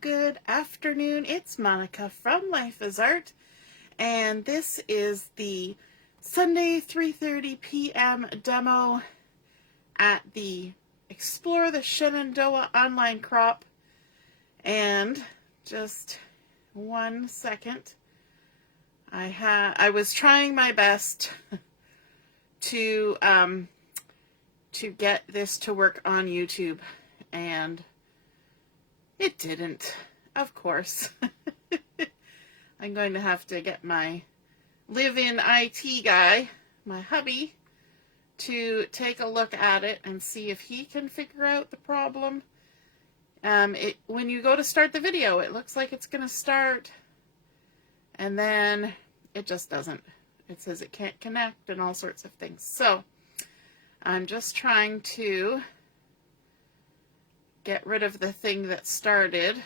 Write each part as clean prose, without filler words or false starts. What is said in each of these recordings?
good afternoon. It's Monica from Life is Art, and this is the Sunday 3:30 p.m. demo at the Explore the Shenandoah online crop. And just 1 second, I was trying my best to get this to work on YouTube, and it didn't, of course. I'm going to have to get my live-in IT guy, my hubby, to take a look at it and see if he can figure out the problem. When you go to start the video, it looks like it's going to start, and then it just doesn't. It says it can't connect and all sorts of things. So I'm just trying to get rid of the thing that started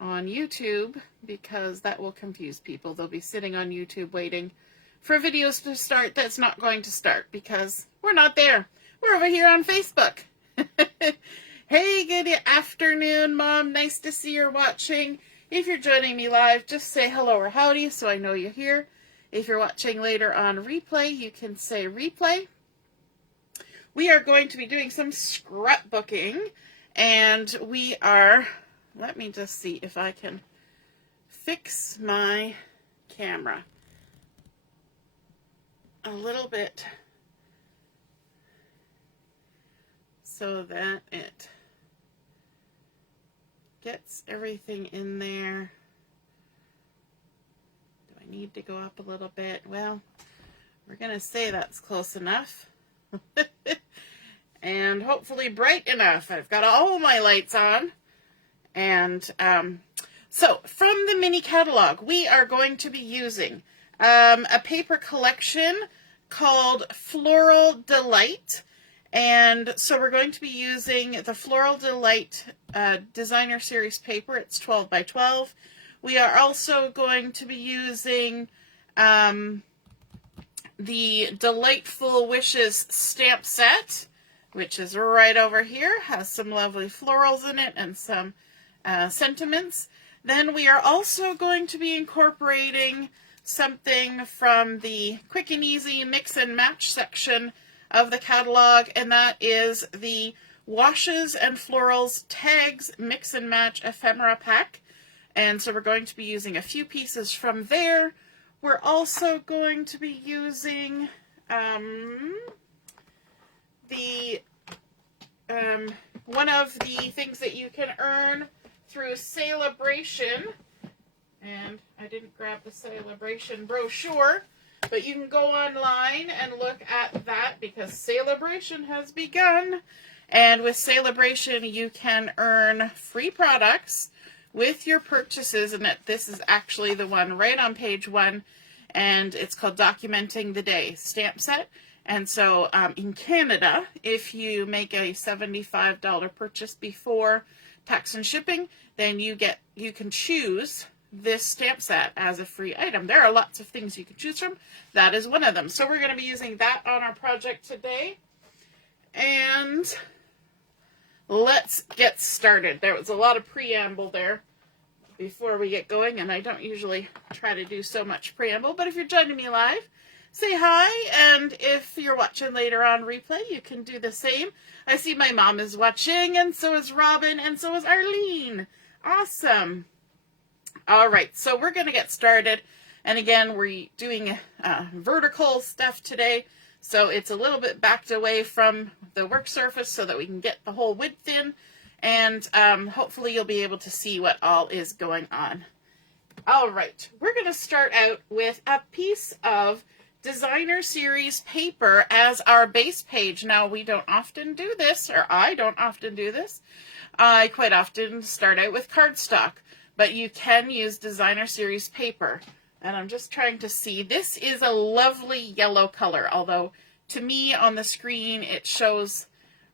on YouTube, because that will confuse people. They'll be sitting on YouTube waiting for videos to start that's not going to start because we're not there. We're over here on Facebook. Hey, good afternoon, Mom. Nice to see you're watching. If you're joining me live, just say hello or howdy so I know you're here. If you're watching later on replay, you can say replay. We are going to be doing some scrapbooking, and we are, let me just see if I can fix my camera a little bit so that it gets everything in there. Do I need to go up a little bit? Well, we're going to say that's close enough. And hopefully bright enough. I've got all my lights on. And so from the mini catalog, we are going to be using a paper collection called Floral Delight. And so we're going to be using the Floral Delight Designer Series paper. It's 12 by 12. We are also going to be using the Delightful Wishes stamp set, which is right over here, has some lovely florals in it and some sentiments. Then we are also going to be incorporating something from the Quick and Easy Mix and Match section of the catalog, and that is the Washes and Florals Tags Mix and Match Ephemera Pack. And so we're going to be using a few pieces from there. We're also going to be using one of the things that you can earn through Celebration, and I didn't grab the Celebration brochure, but you can go online and look at that because Celebration has begun. And with Celebration, you can earn free products with your purchases, and this is actually the one right on page 1, and it's called Documenting the Day stamp set. And so in Canada, if you make a $75 purchase before tax and shipping, then you can choose this stamp set as a free item. There are lots of things you can choose from. That is one of them. So we're going to be using that on our project today. And let's get started. There was a lot of preamble there before we get going, and I don't usually try to do so much preamble, but if you're joining me live, say hi, and if you're watching later on replay, you can do the same. I see my mom is watching, and so is Robin, and so is Arlene. Awesome. All right, so we're going to get started, and again, we're doing vertical stuff today, so it's a little bit backed away from the work surface so that we can get the whole width in, and hopefully you'll be able to see what all is going on. All right, we're going to start out with a piece of Designer Series paper as our base page. Now, we don't often do this, or I don't often do this. I quite often start out with cardstock, but you can use Designer Series paper. And I'm just trying to see. This is a lovely yellow color, although to me on the screen it shows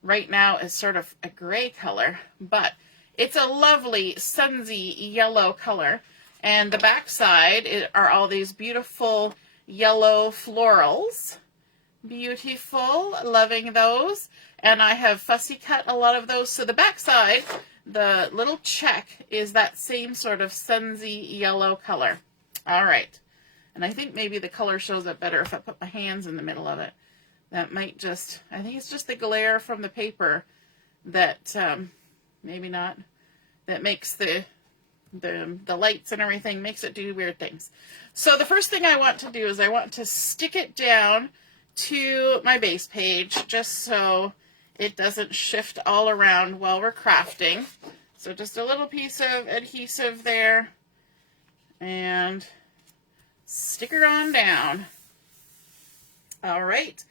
right now as sort of a gray color, but it's a lovely sunsy yellow color. And the back side are all these beautiful yellow florals. Beautiful, loving those. And I have fussy cut a lot of those. So the back side, the little check is that same sort of sunsy yellow color. All right. And I think maybe the color shows up better if I put my hands in the middle of it. That might just, I think it's just the glare from the paper that, maybe not, that makes the lights and everything, makes it do weird things. So the first thing I want to do is I want to stick it down to my base page just so it doesn't shift all around while we're crafting. So just a little piece of adhesive there and stick her on down. All right.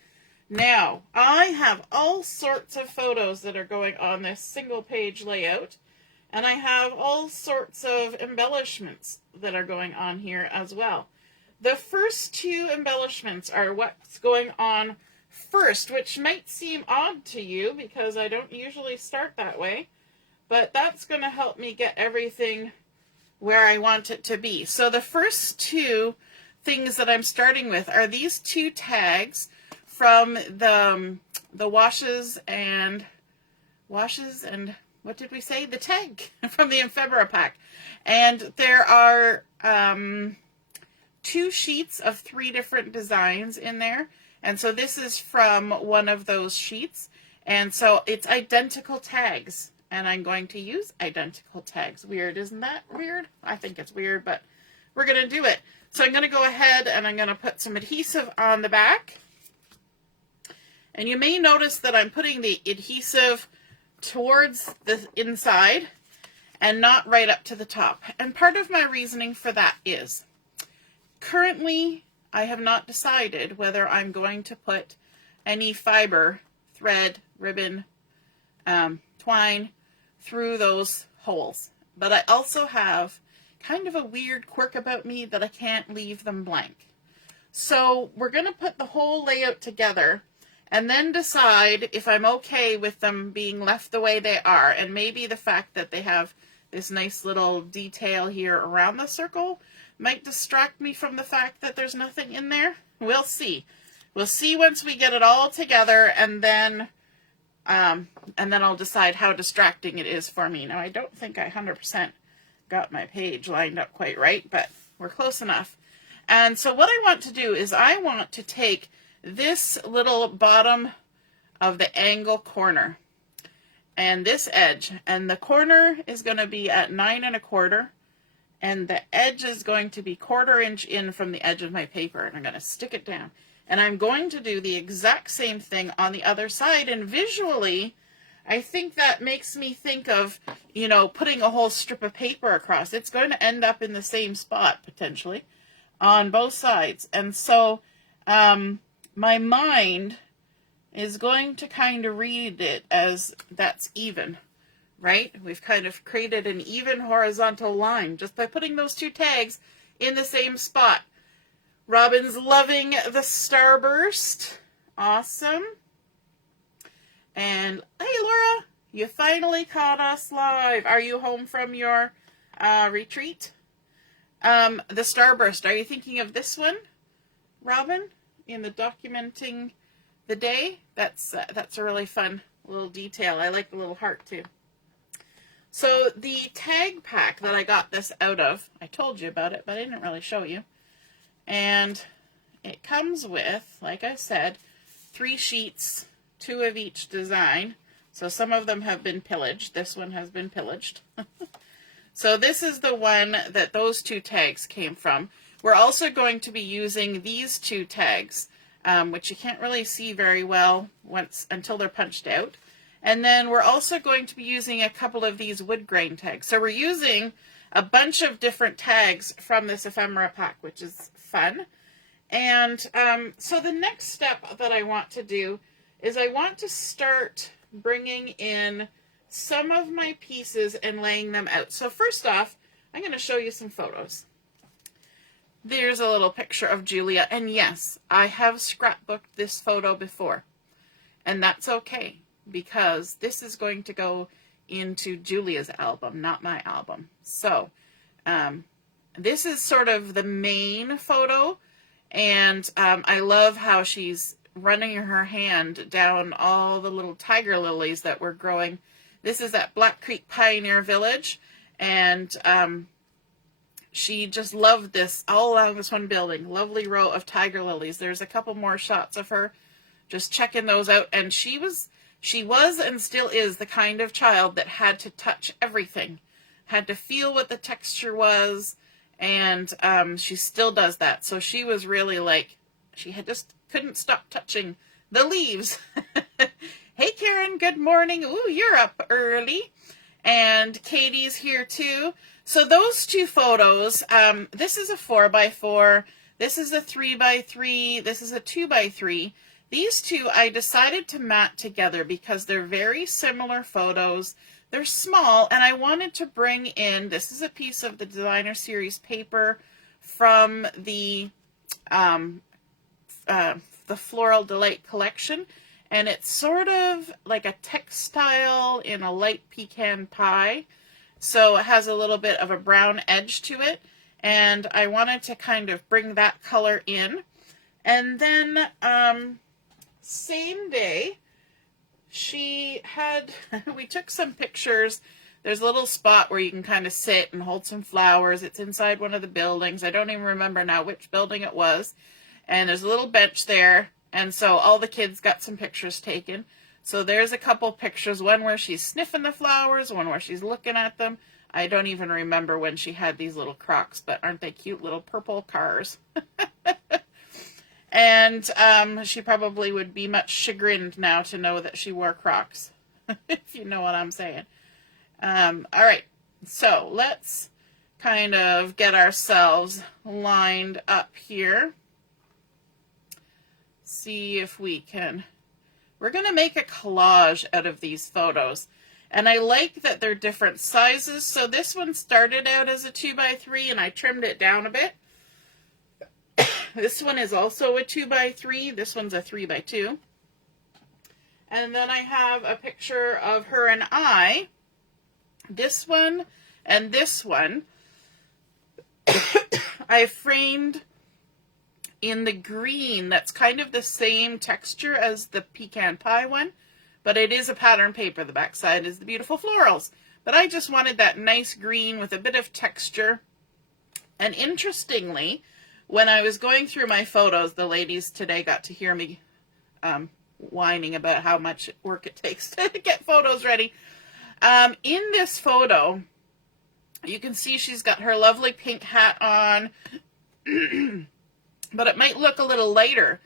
Now, I have all sorts of photos that are going on this single page layout, and I have all sorts of embellishments that are going on here as well. The first two embellishments are what's going on first, which might seem odd to you because I don't usually start that way, but that's going to help me get everything where I want it to be. So the first two things that I'm starting with are these two tags from the washes and what did we say? The tag from the ephemera pack. And there are 2 sheets of 3 different designs in there. And so this is from one of those sheets. And so it's identical tags. And I'm going to use identical tags. Weird, isn't that weird? I think it's weird, but we're going to do it. So I'm going to go ahead and I'm going to put some adhesive on the back. And you may notice that I'm putting the adhesive towards the inside and not right up to the top. And part of my reasoning for that is currently I have not decided whether I'm going to put any fiber, thread, ribbon, twine through those holes. But I also have kind of a weird quirk about me that I can't leave them blank. So we're going to put the whole layout together and then decide if I'm okay with them being left the way they are. And maybe the fact that they have this nice little detail here around the circle might distract me from the fact that there's nothing in there. We'll see. We'll see once we get it all together, and then I'll decide how distracting it is for me. Now, I don't think I 100% got my page lined up quite right, but we're close enough. And so what I want to do is I want to take this little bottom of the angle corner and this edge, and the corner is going to be at 9 1/4, and the edge is going to be 1/4 inch in from the edge of my paper, and I'm going to stick it down. And I'm going to do the exact same thing on the other side, and visually I think that makes me think of, you know, putting a whole strip of paper across. It's going to end up in the same spot potentially on both sides. And so my mind is going to kind of read it as that's even, right? We've kind of created an even horizontal line just by putting those 2 tags in the same spot. Robin's loving the starburst. Awesome. And hey, Laura, you finally caught us live. Are you home from your retreat? The starburst, are you thinking of this one, Robin? In the documenting the day, that's a really fun little detail. I like the little heart too. So the tag pack that I got this out of, I told you about it, but I didn't really show you. And it comes with, like I said, 3 sheets, 2 of each design. So some of them have been pillaged. This one has been pillaged. So this is the one that those 2 tags came from. We're also going to be using these 2 tags, which you can't really see very well until they're punched out. And then we're also going to be using a couple of these wood grain tags. So we're using a bunch of different tags from this ephemera pack, which is fun. And so the next step that I want to do is I want to start bringing in some of my pieces and laying them out. So first off, I'm going to show you some photos. There's a little picture of Julia, and yes, I have scrapbooked this photo before, and that's okay, because this is going to go into Julia's album, not my album. So, this is sort of the main photo, and I love how she's running her hand down all the little tiger lilies that were growing This is at Black Creek Pioneer Village, and she just loved this all along this one building. Lovely row of tiger lilies. There's a couple more shots of her just checking those out, and she was and still is the kind of child that had to touch everything, had to feel what the texture was, and she still does that. So she was really like, she had just couldn't stop touching the leaves. Hey Karen, good morning. Ooh, you're up early. And Katie's here too. So those two photos, this is a 4x4, this is a 3x3, this is a 2x3. These two I decided to mat together because they're very similar photos. They're small, and I wanted to bring in, this is a piece of the designer series paper from the Floral Delight collection, and it's sort of like a textile in a light pecan pie. So it has a little bit of a brown edge to it, and I wanted to kind of bring that color in. And then same day, she had, we took some pictures. There's a little spot where you can kind of sit and hold some flowers. It's inside one of the buildings. I don't even remember now which building it was. And there's a little bench there. And so all the kids got some pictures taken. So there's a couple pictures, one where she's sniffing the flowers, one where she's looking at them. I don't even remember when she had these little Crocs, but aren't they cute little purple cars? And she probably would be much chagrined now to know that she wore Crocs, if you know what I'm saying. All right, so let's kind of get ourselves lined up here. See if we can, we're going to make a collage out of these photos. And I like that they're different sizes. So this one started out as a 2x3 and I trimmed it down a bit. This one is also a 2x3. This one's a 3x2. And then I have a picture of her and I. This one and this one I framed in the green. That's kind of the same texture as the pecan pie one, but it is a pattern paper. The back side is the beautiful florals. But I just wanted that nice green with a bit of texture. And interestingly, when I was going through my photos, the ladies today got to hear me whining about how much work it takes to get photos ready. In this photo, you can see she's got her lovely pink hat on, but it might look a little lighter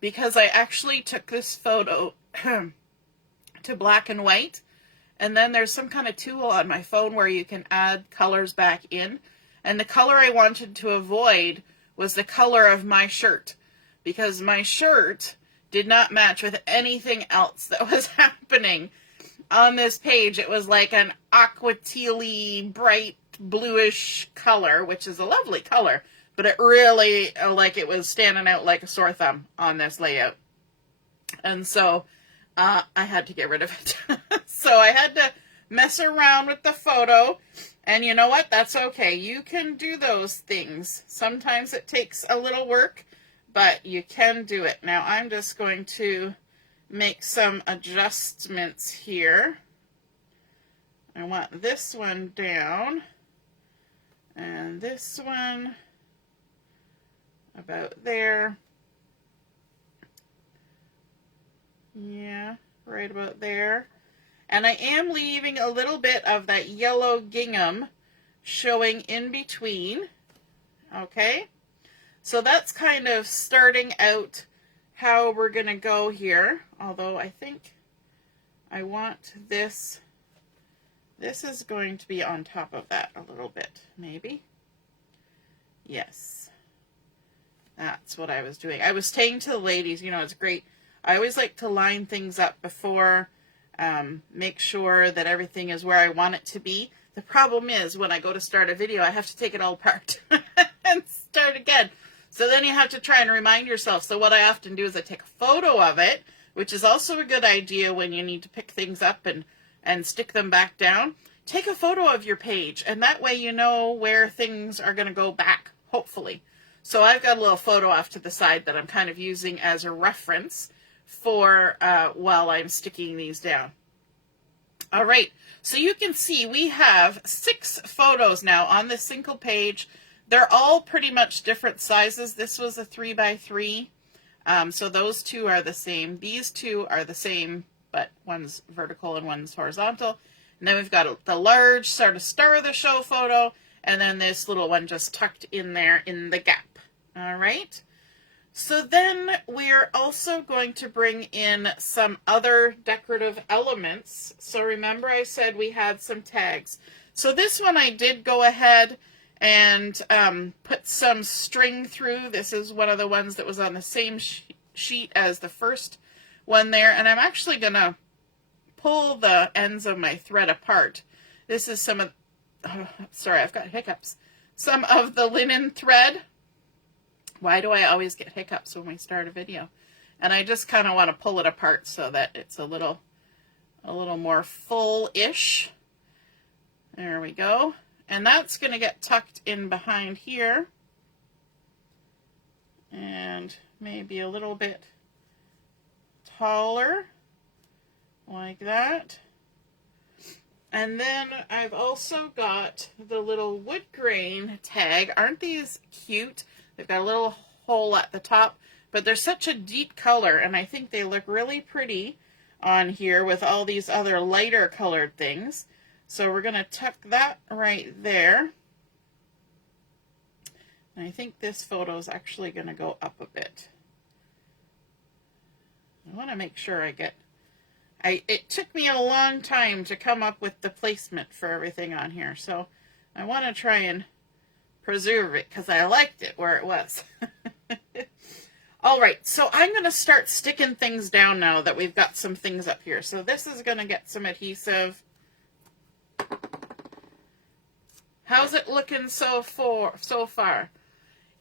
because I actually took this photo to black and white, and then there's some kind of tool on my phone where you can add colors back in, and the color I wanted to avoid was the color of my shirt, because my shirt did not match with anything else that was happening on this page. It was like an aqua teal-y, bright bluish color, which is a lovely color, but it really, like, it was standing out like a sore thumb on this layout. And so I had to get rid of it. So I had to mess around with the photo. And you know what? That's okay. You can do those things. Sometimes it takes a little work, but you can do it. Now I'm just going to make some adjustments here. I want this one down and this one about there. Yeah, right about there. And I am leaving a little bit of that yellow gingham showing in between. Okay, so that's kind of starting out how we're going to go here. Although I think I want this. This is going to be on top of that a little bit, maybe. Yes, that's what I was doing. I was saying to the ladies, you know, it's great. I always like to line things up before. Make sure that everything is where I want it to be. The problem is when I go to start a video, I have to take it all apart and start again. So then you have to try and remind yourself. So what I often do is I take a photo of it, which is also a good idea when you need to pick things up and stick them back down. Take a photo of your page, and that way you know where things are going to go back, hopefully. So I've got a little photo off to the side that I'm kind of using as a reference for while I'm sticking these down. All right, so you can see we have 6 photos now on this single page. They're all pretty much different sizes. This was a 3x3, so those 2 are the same. These 2 are the same, but one's vertical and one's horizontal. And then we've got the large sort of star of the show photo, and then this little one just tucked in there in the gap. All right. So then we're also going to bring in some other decorative elements. So remember I said we had some tags. So this one I did go ahead and put some string through. This is one of the ones that was on the same sheet as the first one there. And I'm actually going to pull the ends of my thread apart. This is some of, oh, sorry, I've got hiccups. Some of the linen thread. Why do I always get hiccups when we start a video? And I just kind of want to pull it apart so that it's a little more full-ish. There we go. And that's going to get tucked in behind here. And maybe a little bit taller, like that. And then I've also got the little wood grain tag. Aren't these cute? They've got a little hole at the top, but they're such a deep color, and I think they look really pretty on here with all these other lighter colored things. So we're going to tuck that right there. And I think this photo is actually going to go up a bit. I want to make sure I get... It took me a long time to come up with the placement for everything on here, so I want to try and preserve it because I liked it where it was. All right, so I'm going to start sticking things down now that we've got some things up here. So this is going to get some adhesive. How's it looking so far?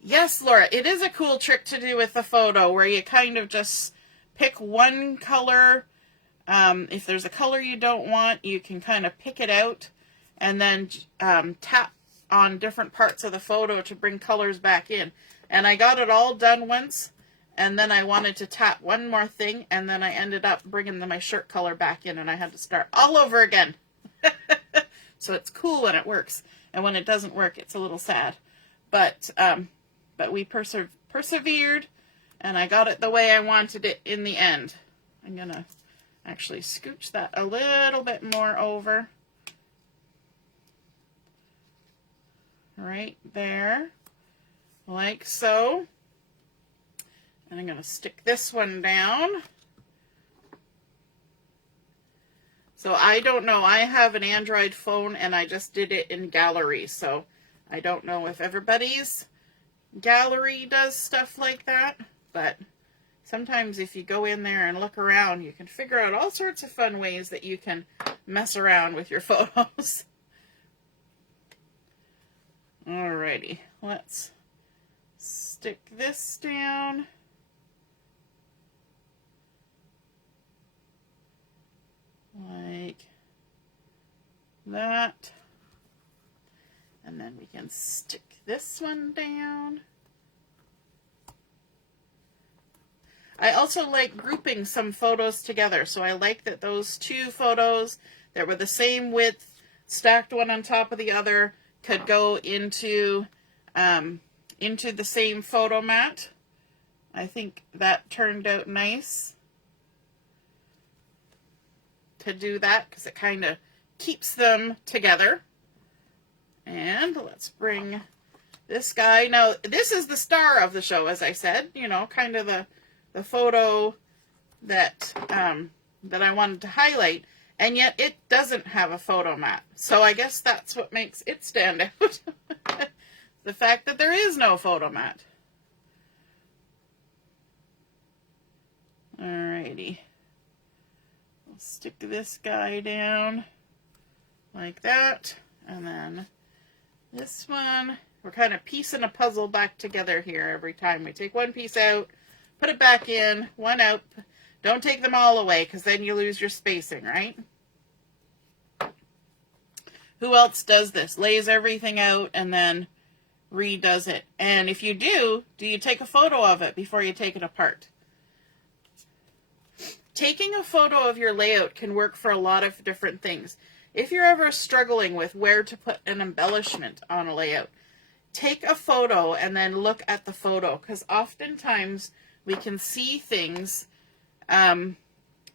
Yes, Laura, it is a cool trick to do with the photo where you kind of just pick one color. If there's a color you don't want, you can kind of pick it out and then tap on different parts of the photo to bring colors back in. And I got it all done once, and then I wanted to tap one more thing, and then I ended up bringing my shirt color back in, and I had to start all over again. So it's cool when it works, and when it doesn't work, it's a little sad. But we persevered, and I got it the way I wanted it in the end. I'm going to actually scooch that a little bit more over. Right there, like so. And I'm going to stick this one down. So I don't know, I have an Android phone and I just did it in gallery, so I don't know if everybody's gallery does stuff like that, but sometimes if you go in there and look around, you can figure out all sorts of fun ways that you can mess around with your photos. Alrighty, let's stick this down. Like that. And then we can stick this one down. I also like grouping some photos together, so I like that those 2 photos that were the same width, stacked one on top of the other, could go into the same photo mat. I think that turned out nice to do that because it kind of keeps them together. And let's bring this guy. Now, this is the star of the show, as I said, you know, kind of the photo that that I wanted to highlight. And yet it doesn't have a photo mat. So I guess that's what makes it stand out. The fact that there is no photo mat. Alrighty. I'll stick this guy down like that. And then this one. We're kind of piecing a puzzle back together here every time. We take one piece out, put it back in, one out. Don't take them all away because then you lose your spacing, right? Who else does this? Lays everything out and then redoes it. And if you do you take a photo of it before you take it apart? taking a photo of your layout can work for a lot of different things. If you're ever struggling with where to put an embellishment on a layout, take a photo and then look at the photo, because oftentimes we can see things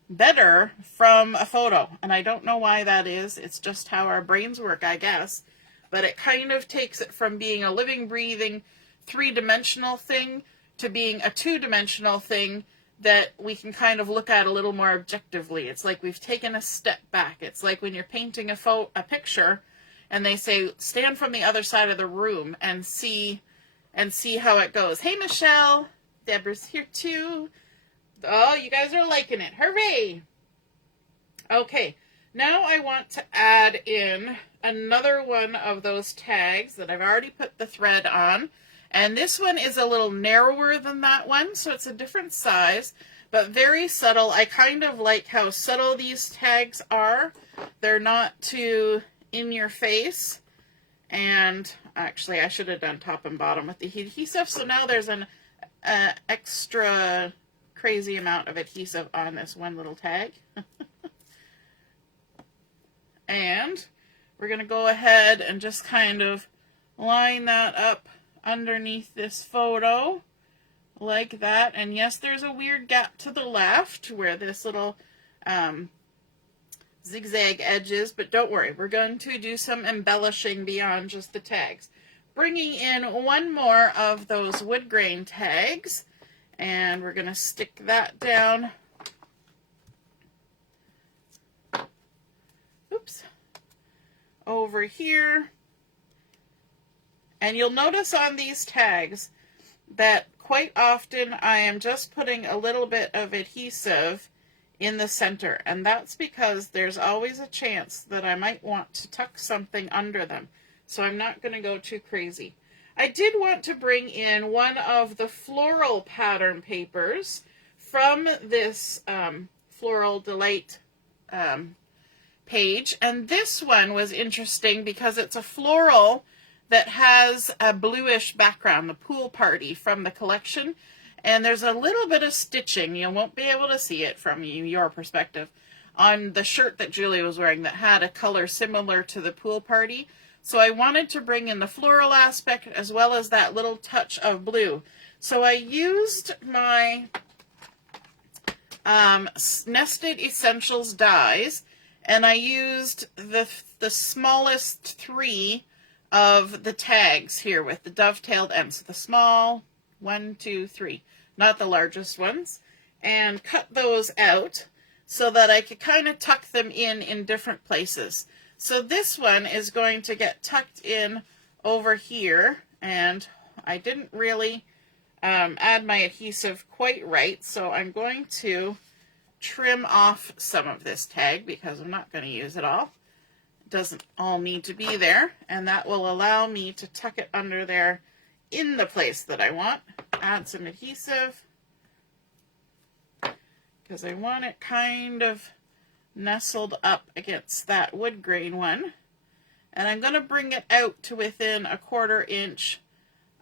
better from a photo. And I don't know why that is. It's just how our brains work, I guess. But it kind of takes it from being a living, breathing, three-dimensional thing to being a two-dimensional thing that we can kind of look at a little more objectively. It's like we've taken a step back. It's like when you're painting a picture and they say, stand from the other side of the room and see how it goes. Hey, Michelle. Deborah's here too. Oh, you guys are liking it. Hooray. Okay, now I want to add in another one of those tags that I've already put the thread on. And this one is a little narrower than that one, so it's a different size, but very subtle. I kind of like how subtle these tags are. They're not too in your face. And actually, I should have done top and bottom with the adhesive, so now there's an extra crazy amount of adhesive on this one little tag. And we're going to go ahead and just kind of line that up underneath this photo like that. And yes, there's a weird gap to the left where this little zigzag edge is, but don't worry, we're going to do some embellishing beyond just the tags. Bringing in one more of those wood grain tags, and we're going to stick that down. Oops. Over here. And you'll notice on these tags that quite often I am just putting a little bit of adhesive in the center, and that's because there's always a chance that I might want to tuck something under them. So I'm not going to go too crazy. I did want to bring in one of the floral pattern papers from this Floral Delight page, and this one was interesting because it's a floral that has a bluish background, the pool party from the collection, and there's a little bit of stitching. You won't be able to see it from your perspective on the shirt that Julie was wearing that had a color similar to the pool party. So I wanted to bring in the floral aspect as well as that little touch of blue. So I used my Nested Essentials dies, and I used the smallest 3 of the tags here with the dovetailed ends. The small 1, 2, 3, not the largest ones, and cut those out so that I could kind of tuck them in different places. So this one is going to get tucked in over here, and I didn't really add my adhesive quite right, so I'm going to trim off some of this tag because I'm not going to use it all. It doesn't all need to be there, and that will allow me to tuck it under there in the place that I want. Add some adhesive because I want it kind of nestled up against that wood grain one, and I'm going to bring it out to within a 1/4 inch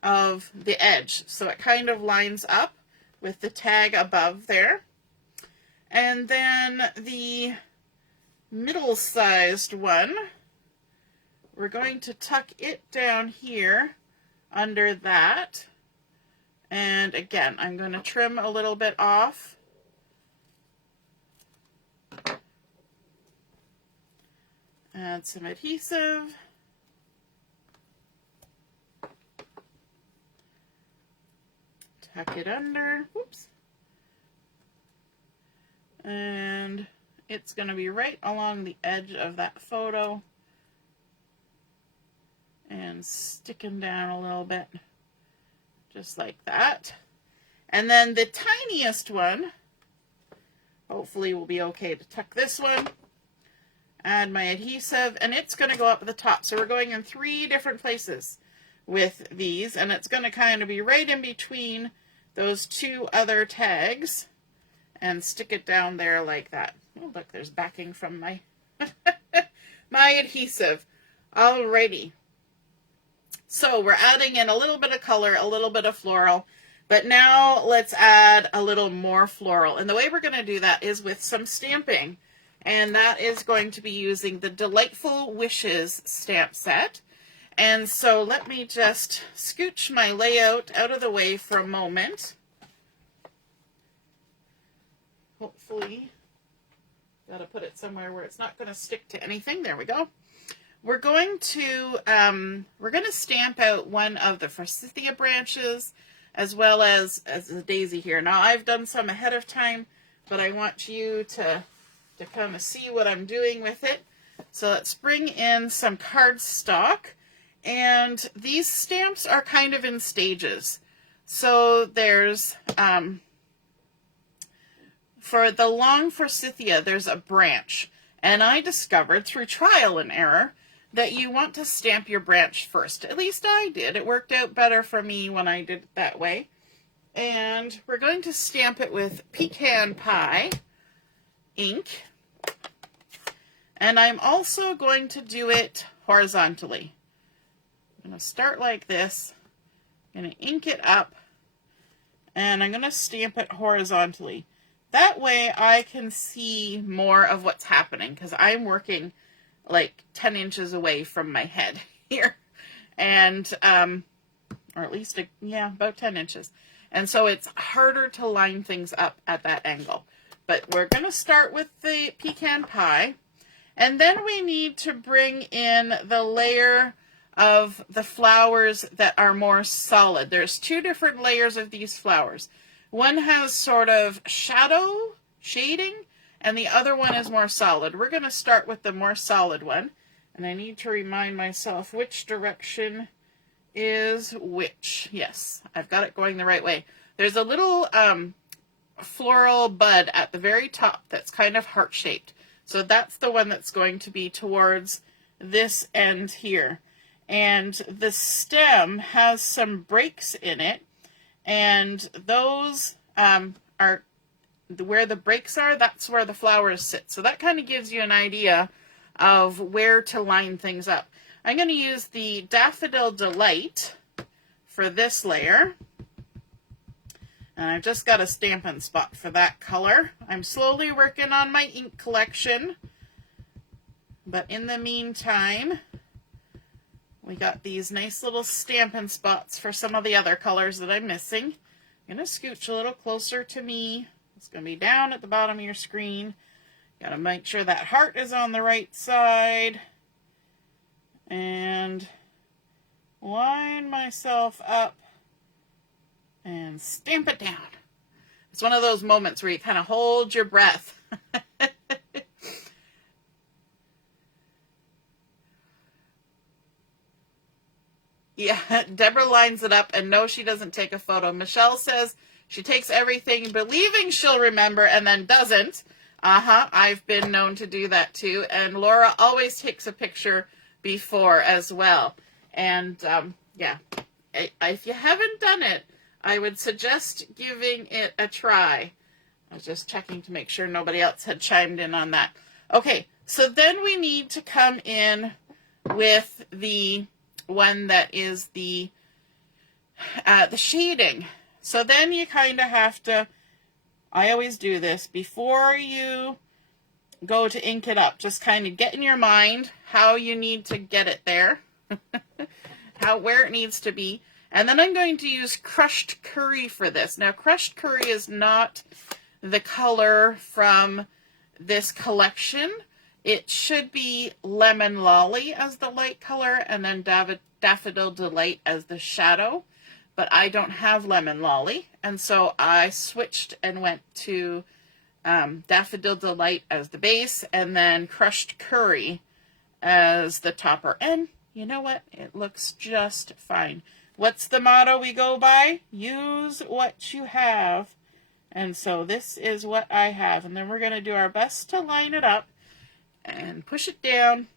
of the edge so it kind of lines up with the tag above there. And then the middle-sized one, we're going to tuck it down here under that, and again I'm going to trim a little bit off. Add some adhesive. Tuck it under. Whoops. And it's going to be right along the edge of that photo. And sticking down a little bit. Just like that. And then the tiniest one, hopefully will be okay to tuck this one. Add my adhesive, and it's going to go up at the top. So we're going in 3 different places with these, and it's going to kind of be right in between those 2 other tags, and stick it down there like that. Oh, look, there's backing from my my adhesive. Alrighty. So we're adding in a little bit of color, a little bit of floral. But now let's add a little more floral. And the way we're going to do that is with some stamping. And that is going to be using the Delightful Wishes stamp set. And so let me just scooch my layout out of the way for a moment. Hopefully, got to put it somewhere where it's not going to stick to anything. There we go. We're going to stamp out one of the forsythia branches, as well as the daisy here. Now I've done some ahead of time, but I want you to kind of see what I'm doing with it. So let's bring in some cardstock, and these stamps are kind of in stages. So there's, for the long forsythia, there's a branch, and I discovered through trial and error that you want to stamp your branch first. At least I did. It worked out better for me when I did it that way. And we're going to stamp it with pecan pie ink. And I'm also going to do it horizontally. I'm going to start like this. I'm going to ink it up. And I'm going to stamp it horizontally. That way I can see more of what's happening, because I'm working like 10 inches away from my head here, and or at least about 10 inches, and so it's harder to line things up at that angle. But we're going to start with the pecan pie, and then we need to bring in the layer of the flowers that are more solid. There's two different layers of these flowers. One has sort of shading, and the other one is more solid. We're going to start with the more solid one. And I need to remind myself which direction is which. Yes, I've got it going the right way. There's a little floral bud at the very top that's kind of heart-shaped. So that's the one that's going to be towards this end here. And the stem has some breaks in it. And those are where the breaks are, that's where the flowers sit. So that kind of gives you an idea of where to line things up. I'm going to use the Daffodil Delight for this layer. And I've just got a Stampin' Spot for that color. I'm slowly working on my ink collection. But in the meantime, we got these nice little Stampin' Spots for some of the other colors that I'm missing. I'm going to scooch a little closer to me. It's going to be down at the bottom of your screen. Got to make sure that heart is on the right side. And line myself up and stamp it down. It's one of those moments where you kind of hold your breath. Yeah, Deborah lines it up, and no, she doesn't take a photo. Michelle says she takes everything believing she'll remember and then doesn't. I've been known to do that too. And Laura always takes a picture before as well. And yeah, if you haven't done it, I would suggest giving it a try. I was just checking to make sure nobody else had chimed in on that. Okay, so then we need to come in with the one that is the shading. So then you kind of have to, I always do this before you go to ink it up. Just kind of get in your mind how you need to get it there, where it needs to be. And then I'm going to use crushed curry for this. Now, crushed curry is not the color from this collection. It should be Lemon Lolly as the light color, and then Daffodil Delight as the shadow. But I don't have Lemon Lolly, and so I switched and went to Daffodil Delight as the base, and then Crushed Curry as the topper. And you know what? It looks just fine. What's the motto we go by? Use what you have. And so this is what I have. And then we're going to do our best to line it up and push it down.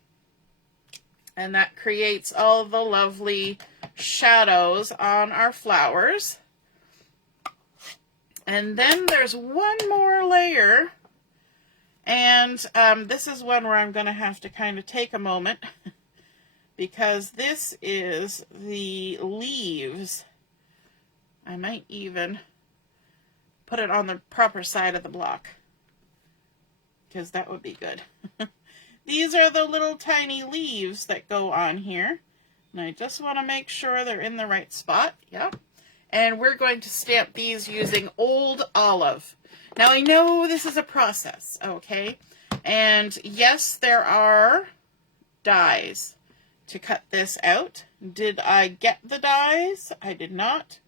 And that creates all the lovely shadows on our flowers. And then there's one more layer. And this is one where I'm going to have to kind of take a moment because this is the leaves I might even put it on the proper side of the block, because that would be good. These are the little tiny leaves that go on here. And I just want to make sure they're in the right spot. Yep. And we're going to stamp these using Old Olive. Now I know this is a process, okay? And yes, there are dies to cut this out. Did I get the dies? I did not.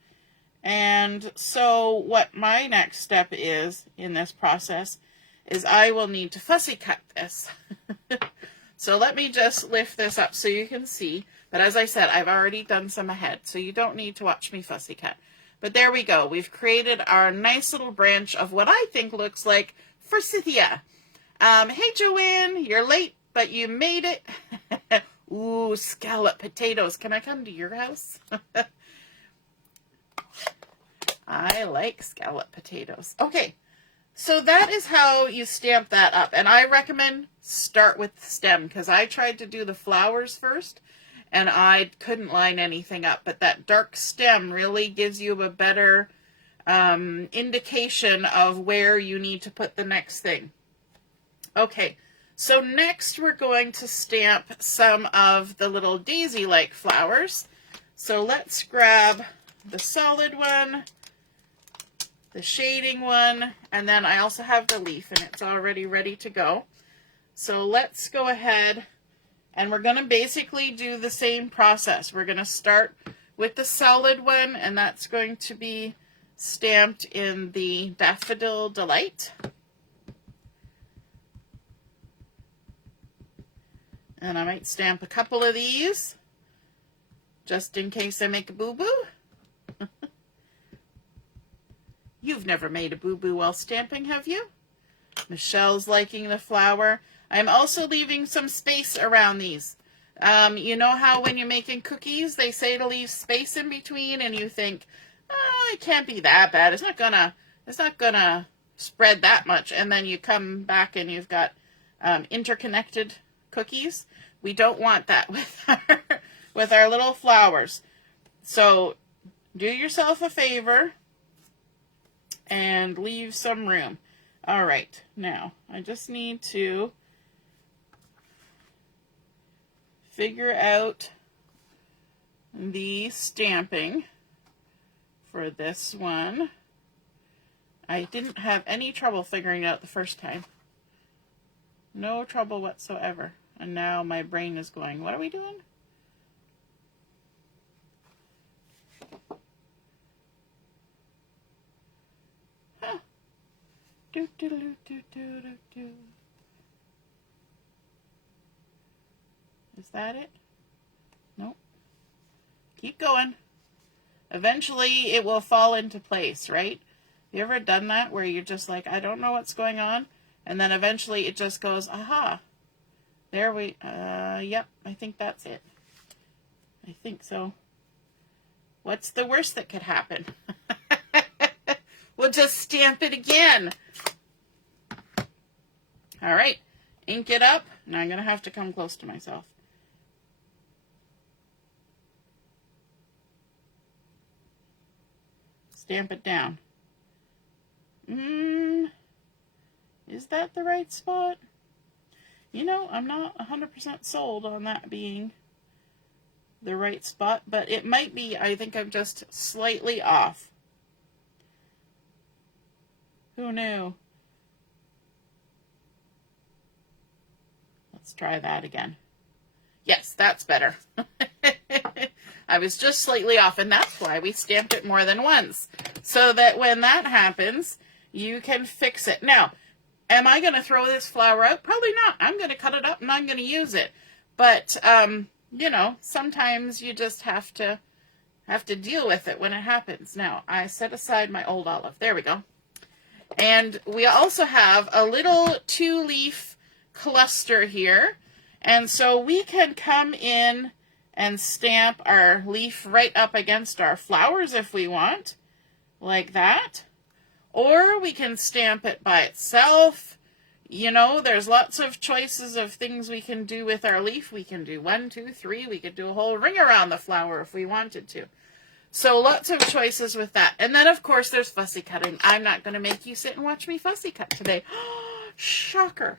And so what my next step is in this process is I will need to fussy cut this. So let me just lift this up so you can see. But as I said, I've already done some ahead, so you don't need to watch me fussy cut. But there we go. We've created our nice little branch of what I think looks like forsythia. Hey, Joanne, you're late, but you made it. Ooh, scallop potatoes. Can I come to your house? I like scallop potatoes. Okay, so that is how you stamp that up. And I recommend start with the stem, because I tried to do the flowers first, and I couldn't line anything up. But that dark stem really gives you a better indication of where you need to put the next thing. Okay, so next we're going to stamp some of the little daisy-like flowers. So let's grab the solid one, the shading one, and then I also have the leaf, and it's already ready to go. So let's go ahead, and we're going to basically do the same process. We're going to start with the solid one, and that's going to be stamped in the Daffodil Delight. And I might stamp a couple of these, just in case I make a boo-boo. You've never made a boo-boo while stamping, have you? Michelle's liking the flower. I'm also leaving some space around these. You know how when you're making cookies, they say to leave space in between, and you think, oh, it can't be that bad. It's not gonna spread that much. And then you come back and you've got interconnected cookies. We don't want that with our little flowers. So do yourself a favor and leave some room. All right, now I just need to figure out the stamping for this one. I didn't have any trouble figuring it out the first time. No trouble whatsoever. And now my brain is going, what are we doing? Huh. Do, do, do, do, do, do, do. Is that it? Nope. Keep going. Eventually it will fall into place, right? You ever done that where you're just like, I don't know what's going on? And then eventually it just goes, aha. There we, yep, I think that's it. I think so. What's the worst that could happen? We'll just stamp it again. All right, ink it up. Now I'm going to have to come close to myself. Stamp it down. Is that the right spot? You know, I'm not 100% sold on that being the right spot, but it might be. I think I'm just slightly off. Who knew? Let's try that again. Yes, that's better. I was just slightly off, and that's why we stamped it more than once, so that when that happens, you can fix it. Now, am I going to throw this flower out? Probably not. I'm going to cut it up and I'm going to use it. But, you know, sometimes you just have to deal with it when it happens. Now, I set aside my Old Olive. There we go. And we also have a little 2-leaf cluster here. And so we can come in and stamp our leaf right up against our flowers if we want, like that. Or we can stamp it by itself. You know, there's lots of choices of things we can do with our leaf. We can do 1, 2, 3. We could do a whole ring around the flower if we wanted to. So lots of choices with that. And then, of course, there's fussy cutting. I'm not going to make you sit and watch me fussy cut today. Shocker.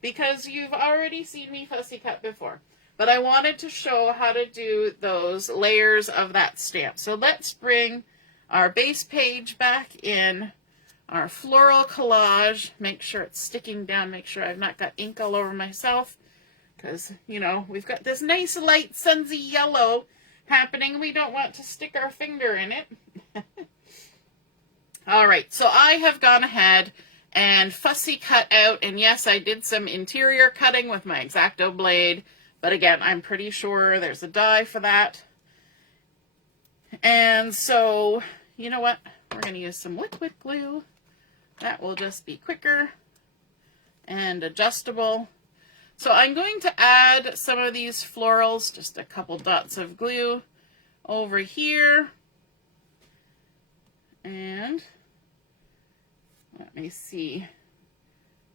Because you've already seen me fussy cut before. But I wanted to show how to do those layers of that stamp. So let's bring our base page back in, our floral collage. Make sure it's sticking down. Make sure I've not got ink all over myself. Because, you know, we've got this nice light sunsy yellow happening. We don't want to stick our finger in it. All right, so I have gone ahead and fussy cut out, and yes, I did some interior cutting with my X-Acto blade, but again, I'm pretty sure there's a die for that. And so, you know what? We're going to use some liquid glue. That will just be quicker and adjustable. So I'm going to add some of these florals, just a couple dots of glue over here. And let me see.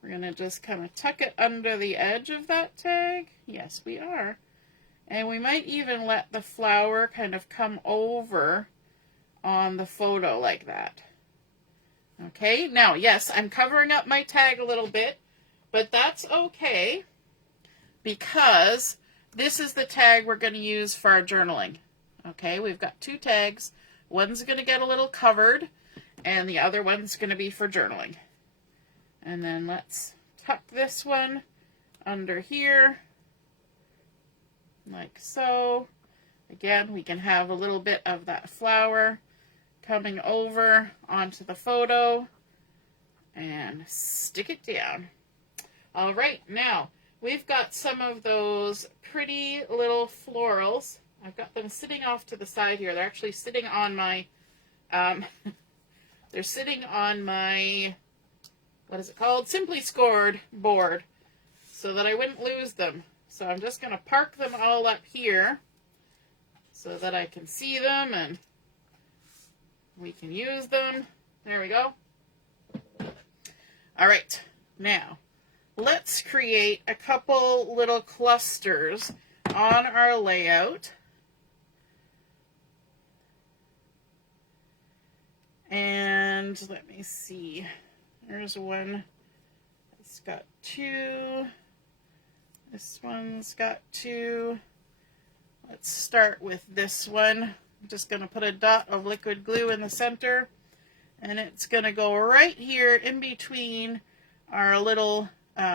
We're going to just kind of tuck it under the edge of that tag. Yes, we are. And we might even let the flower kind of come over on the photo like that. Okay, now, yes, I'm covering up my tag a little bit, but that's okay because this is the tag we're going to use for our journaling. Okay, we've got two tags. One's going to get a little covered, and the other one's going to be for journaling. And then let's tuck this one under here, like so. Again, we can have a little bit of that flower coming over onto the photo and stick it down. All right, now we've got some of those pretty little florals. I've got them sitting off to the side here. They're actually sitting on my, they're sitting on my, what is it called? Simply Scored board so that I wouldn't lose them. So I'm just going to park them all up here so that I can see them and we can use them. There we go. All right, now let's create a couple little clusters on our layout. And let me see. There's one. It's got two. This one's got two. Let's start with this one. I'm just going to put a dot of liquid glue in the center. And it's going to go right here in between our little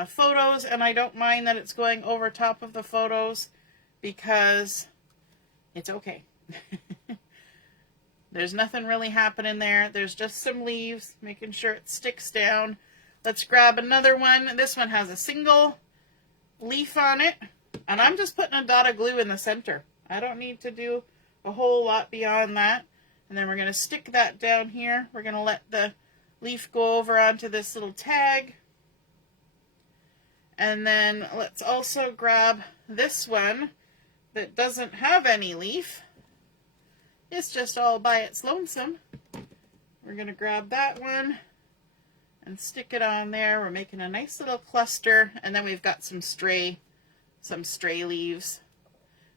photos. And I don't mind that it's going over top of the photos because it's okay. There's nothing really happening there. There's just some leaves, making sure it sticks down. Let's grab another one. This one has a single leaf on it. And I'm just putting a dot of glue in the center. I don't need to do a whole lot beyond that. And then we're going to stick that down here. We're going to let the leaf go over onto this little tag. And then let's also grab this one that doesn't have any leaf. It's just all by its lonesome. We're going to grab that one and stick it on there. We're making a nice little cluster. And then we've got some stray leaves.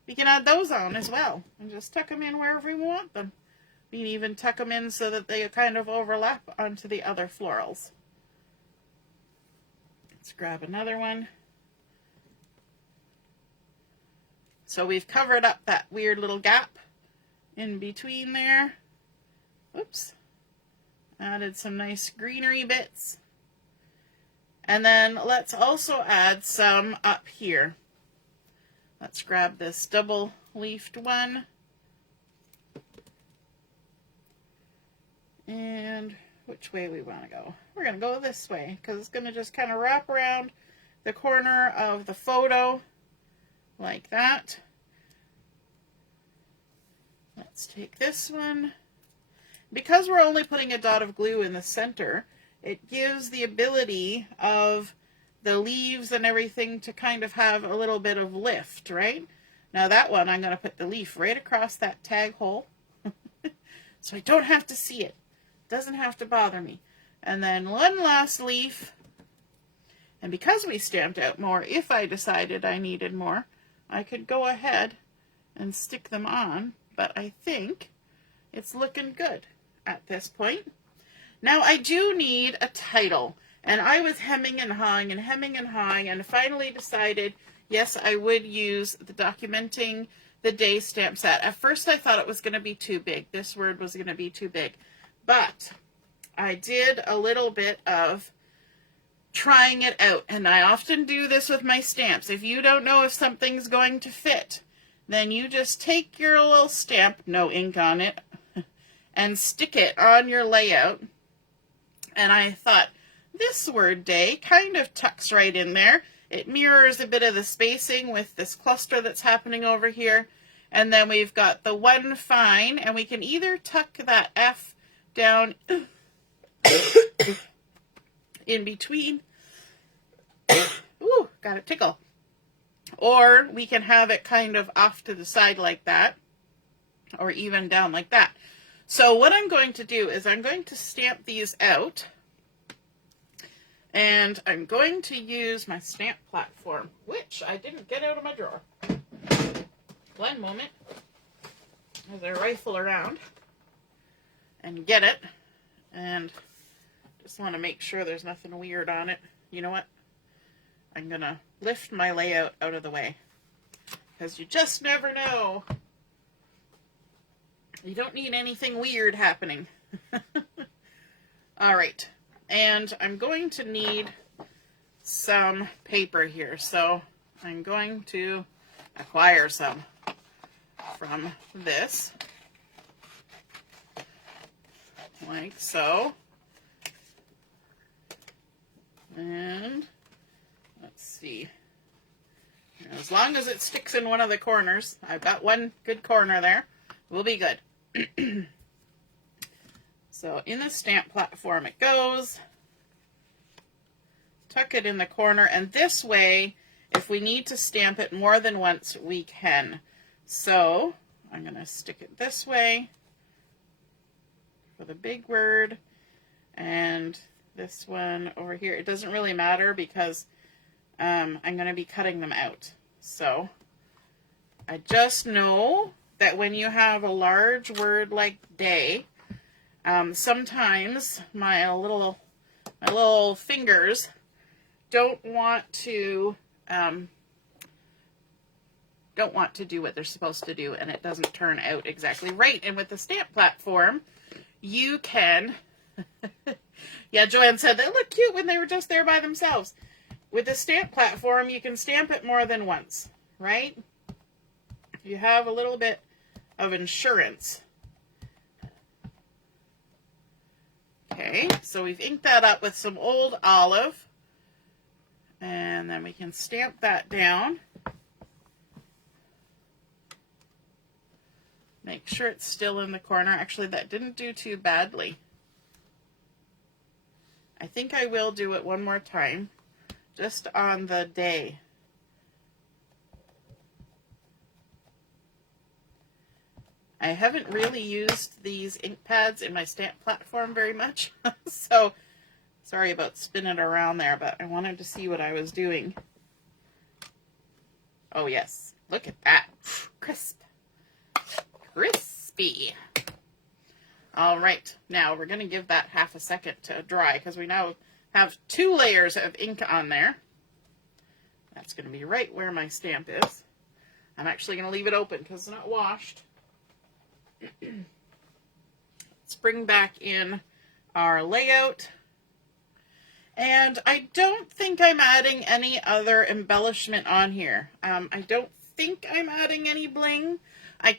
We can add those on as well and just tuck them in wherever we want them. We can even tuck them in so that they kind of overlap onto the other florals. Let's grab another one. So we've covered up that weird little gap in between there. Oops. Added some nice greenery bits. And then let's also add some up here. Let's grab this double leafed one. And which way we want to go? We're going to go this way because it's going to just kind of wrap around the corner of the photo like that. Let's take this one. Because we're only putting a dot of glue in the center, it gives the ability of the leaves and everything to kind of have a little bit of lift, right? Now that one, I'm going to put the leaf right across that tag hole so I don't have to see it. Doesn't have to bother me. And then one last leaf. And because we stamped out more, if I decided I needed more, I could go ahead and stick them on but I think it's looking good at this point. Now I do need a title, and I was hemming and hawing and hemming and hawing, and finally decided, yes, I would use the Documenting the Day stamp set. At first I thought it was going to be too big. This word was going to be too big, but I did a little bit of trying it out, and I often do this with my stamps. If you don't know if something's going to fit, then you just take your little stamp, no ink on it, and stick it on your layout. And I thought, this word day kind of tucks right in there. It mirrors a bit of the spacing with this cluster that's happening over here. And then we've got the one fine, and we can either tuck that F down in between. Ooh, got a tickle. Or we can have it kind of off to the side like that, or even down like that. So what I'm going to do is I'm going to stamp these out, and I'm going to use my stamp platform, which I didn't get out of my drawer. One moment, as I rifle around and get it, and just want to make sure there's nothing weird on it. You know what? I'm going to lift my layout out of the way, because you just never know. You don't need anything weird happening. All right, and I'm going to need some paper here, so I'm going to acquire some from this, like so. And let's see. As long as it sticks in one of the corners, I've got one good corner there, we'll be good. So in the stamp platform it goes. Tuck it in the corner, and this way, if we need to stamp it more than once, we can. So I'm going to stick it this way for the big word, and this one over here. It doesn't really matter because I'm going to be cutting them out. So I just know that when you have a large word like day, sometimes my little fingers don't want to do what they're supposed to do, and it doesn't turn out exactly right. And with the stamp platform, you can yeah, Joanne said they look cute when they were just there by themselves. With the stamp platform, you can stamp it more than once, right? You have a little bit of insurance. Okay, so we've inked that up with some old olive, and then we can stamp that down. Make sure it's still in the corner. Actually, that didn't do too badly. I think I will do it one more time, just on the day. I haven't really used these ink pads in my stamp platform very much, so sorry about spinning around there, but I wanted to see what I was doing. Oh yes, look at that. Crisp. Crispy. All right, now we're going to give that half a second to dry, because we now have 2 layers of ink on there. That's going to be right where my stamp is. I'm actually going to leave it open because it's not washed. Let's bring back in our layout. And I don't think I'm adding any other embellishment on here. I don't think I'm adding any bling. I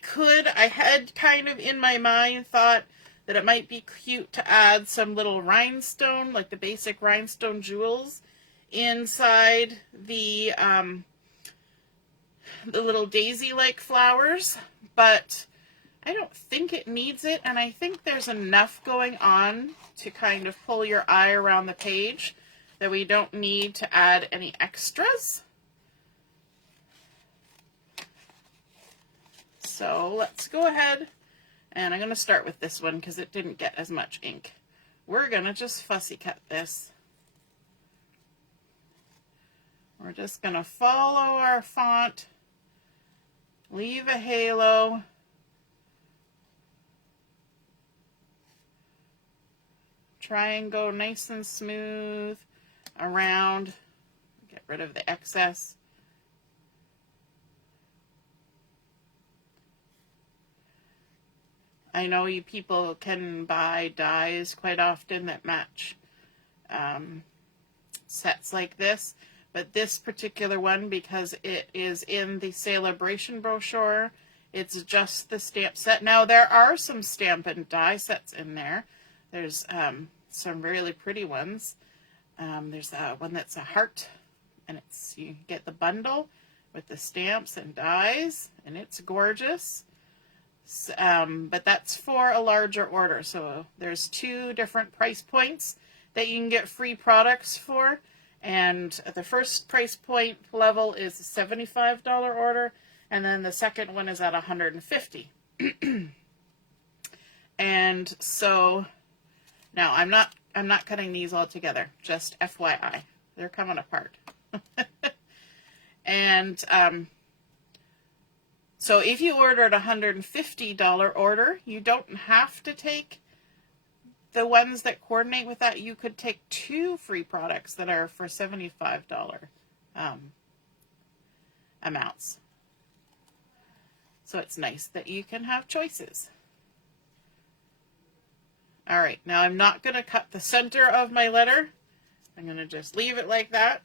had kind of in my mind thought that it might be cute to add some little rhinestone, like the basic rhinestone jewels, inside the little daisy-like flowers, but I don't think it needs it, and I think there's enough going on to kind of pull your eye around the page that we don't need to add any extras. So let's go ahead, and I'm going to start with this one because it didn't get as much ink. We're going to just fussy cut this. We're just going to follow our font, leave a halo, try and go nice and smooth around. Get rid of the excess. I know you people can buy dies quite often that match sets like this, but this particular one, because it is in the Celebration brochure, it's just the stamp set. Now there are some stamp and die sets in there. There's some really pretty ones. There's one that's a heart, and you get the bundle with the stamps and dies, and it's gorgeous. But that's for a larger order. So there's 2 different price points that you can get free products for. And the first price point level is a $75 order, and then the second one is at $150. And so now I'm not cutting these all together, just FYI. They're coming apart. And so if you ordered a $150 order, you don't have to take the ones that coordinate with that. You could take 2 free products that are for $75 amounts. So it's nice that you can have choices. All right, now I'm not going to cut the center of my letter. I'm going to just leave it like that.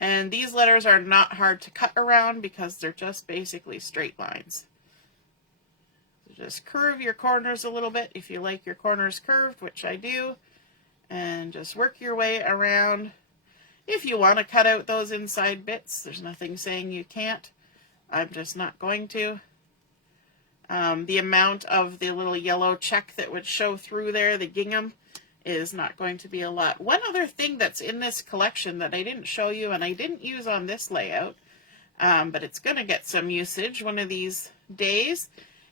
And these letters are not hard to cut around because they're just basically straight lines. So just curve your corners a little bit if you like your corners curved, which I do. And just work your way around. If you want to cut out those inside bits, there's nothing saying you can't. I'm just not going to. The amount of the little yellow check that would show through there, the gingham, is not going to be a lot. One other thing that's in this collection that I didn't show you and I didn't use on this layout, but it's going to get some usage one of these days,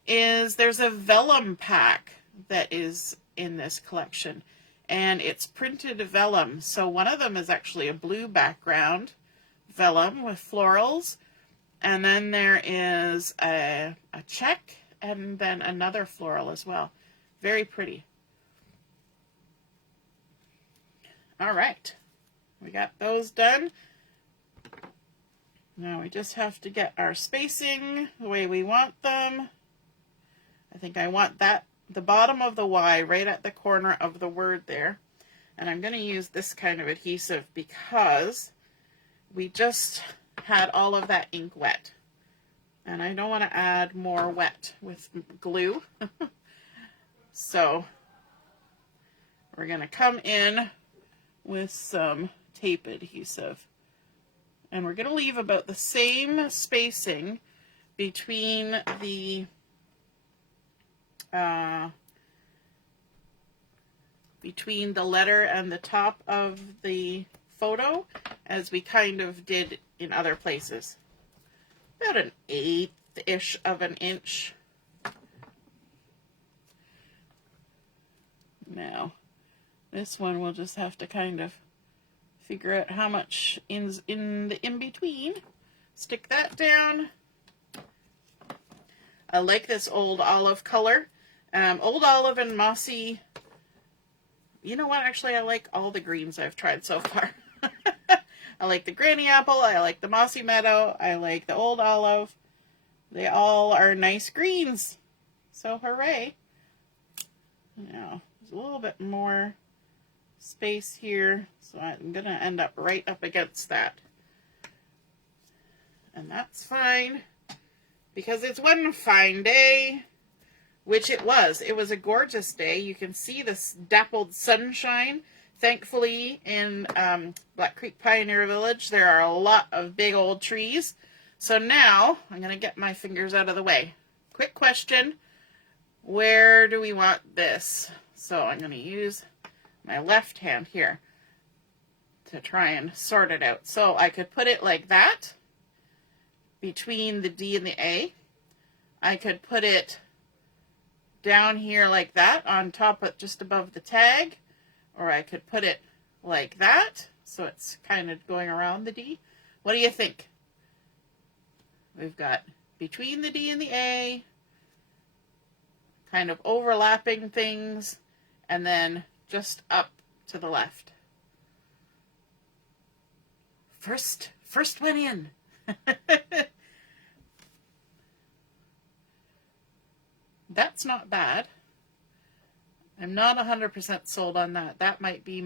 is there's a vellum pack that is in this collection. And it's printed vellum. So one of them is actually a blue background vellum with florals. And then there is a check and then another floral as well. Very pretty. All right, we got those done. Now we just have to get our spacing the way we want them. I think I want that, the bottom of the Y right at the corner of the word there. And I'm going to use this kind of adhesive because we just had all of that ink wet. And I don't want to add more wet with glue. So we're going to come in with some tape adhesive. And we're going to leave about the same spacing between the letter and the top of the photo as we kind of did in other places. About an 1/8 of an inch. Now, this one we'll just have to kind of figure out how much in the in-between. Stick that down. I like this old olive color. Old olive and mossy. You know what? Actually, I like all the greens I've tried so far. I like the granny apple. I like the mossy meadow. I like the old olive. They all are nice greens. So hooray. Now, there's a little bit more space here. So I'm going to end up right up against that. And that's fine. Because it's one fine day. Which it was. It was a gorgeous day. You can see this dappled sunshine. Thankfully, in Black Creek Pioneer Village, there are a lot of big old trees. So now, I'm going to get my fingers out of the way. Quick question. Where do we want this? So I'm going to use my left hand here to try and sort it out. So I could put it like that, between the D and the A. I could put it down here like that on top of just above the tag, or I could put it like that so it's kind of going around the D. What do you think? We've got between the D and the A, kind of overlapping things, and then just up to the left. First one in. That's not bad. I'm not 100% sold on that. That might be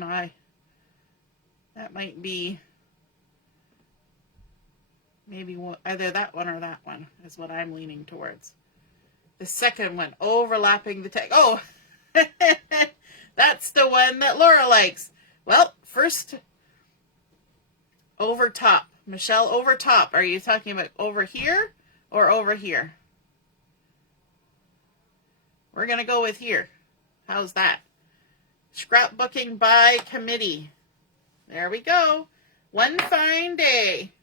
maybe either that one or that one is what I'm leaning towards. The second one, overlapping the tag. Oh, that's the one that Laura likes. Well, first, over top. Michelle, over top. Are you talking about over here or over here? We're going to go with here. How's that? Scrapbooking by committee. There we go. One fine day.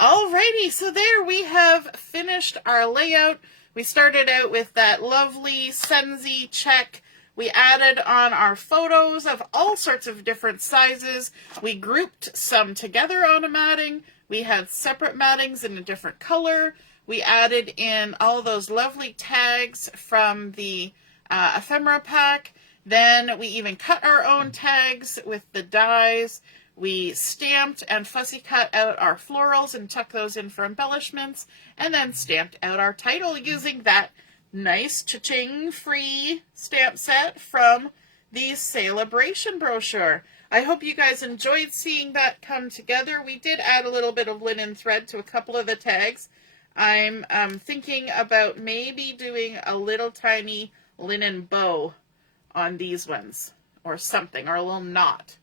Alrighty, so there we have finished our layout. We started out with that lovely Sensi check. We added on our photos of all sorts of different sizes. We grouped some together on a matting. We had separate mattings in a different color. We added in all those lovely tags from the ephemera pack. Then we even cut our own tags with the dies. We stamped and fussy cut out our florals and tucked those in for embellishments, and then stamped out our title using that nice cha-ching free stamp set from the Celebration brochure. I hope you guys enjoyed seeing that come together. We did add a little bit of linen thread to a couple of the tags. I'm thinking about maybe doing a little tiny linen bow on these ones or something, or a little knot,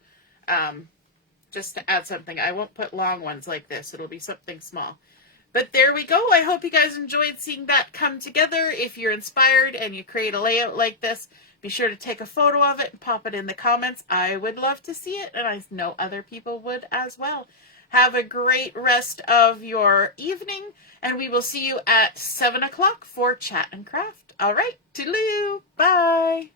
just to add something. I won't put long ones like this. It'll be something small. But there we go. I hope you guys enjoyed seeing that come together. If you're inspired and you create a layout like this, be sure to take a photo of it and pop it in the comments. I would love to see it, and I know other people would as well. Have a great rest of your evening, and we will see you at 7 o'clock for Chat and Craft. All right, toodaloo, bye.